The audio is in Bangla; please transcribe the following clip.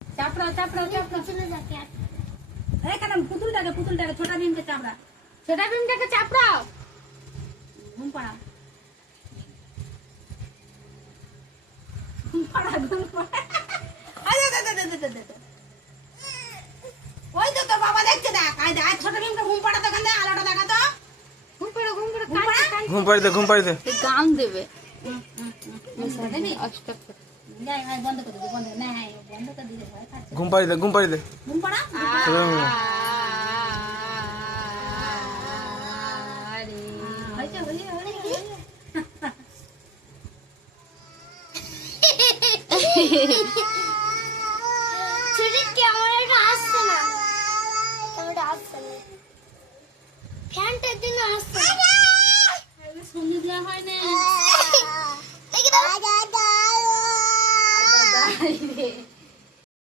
চাপড়াও চাপড়াও চাপড়াও চলে যাকে এখানে পুতুলটাকে ছোটা ভীমকে চাপড়া ছোটা ভীমটাকে চাপড়াও ঘুম পাড়া ওই তো তোর বাবা দেখছে দেখ আই দেখ ছোট ভীমকে ঘুম পাড়াতে ওখানে আলোটা দেখা তো ঘুম পাড়ি দে গান দেবে বন্ধ করে দিবি বন্ধ না বন্ধ করে দিলে ভয় খাচ্ছে ঘুম পাড়ি দে ঘুম পাড়া হয়েছে ছুটির ক্যামেরাটা আসছে না ফ্যানটার জন্য আসছে না শুনে দেওয়া হয় না দেখি দাও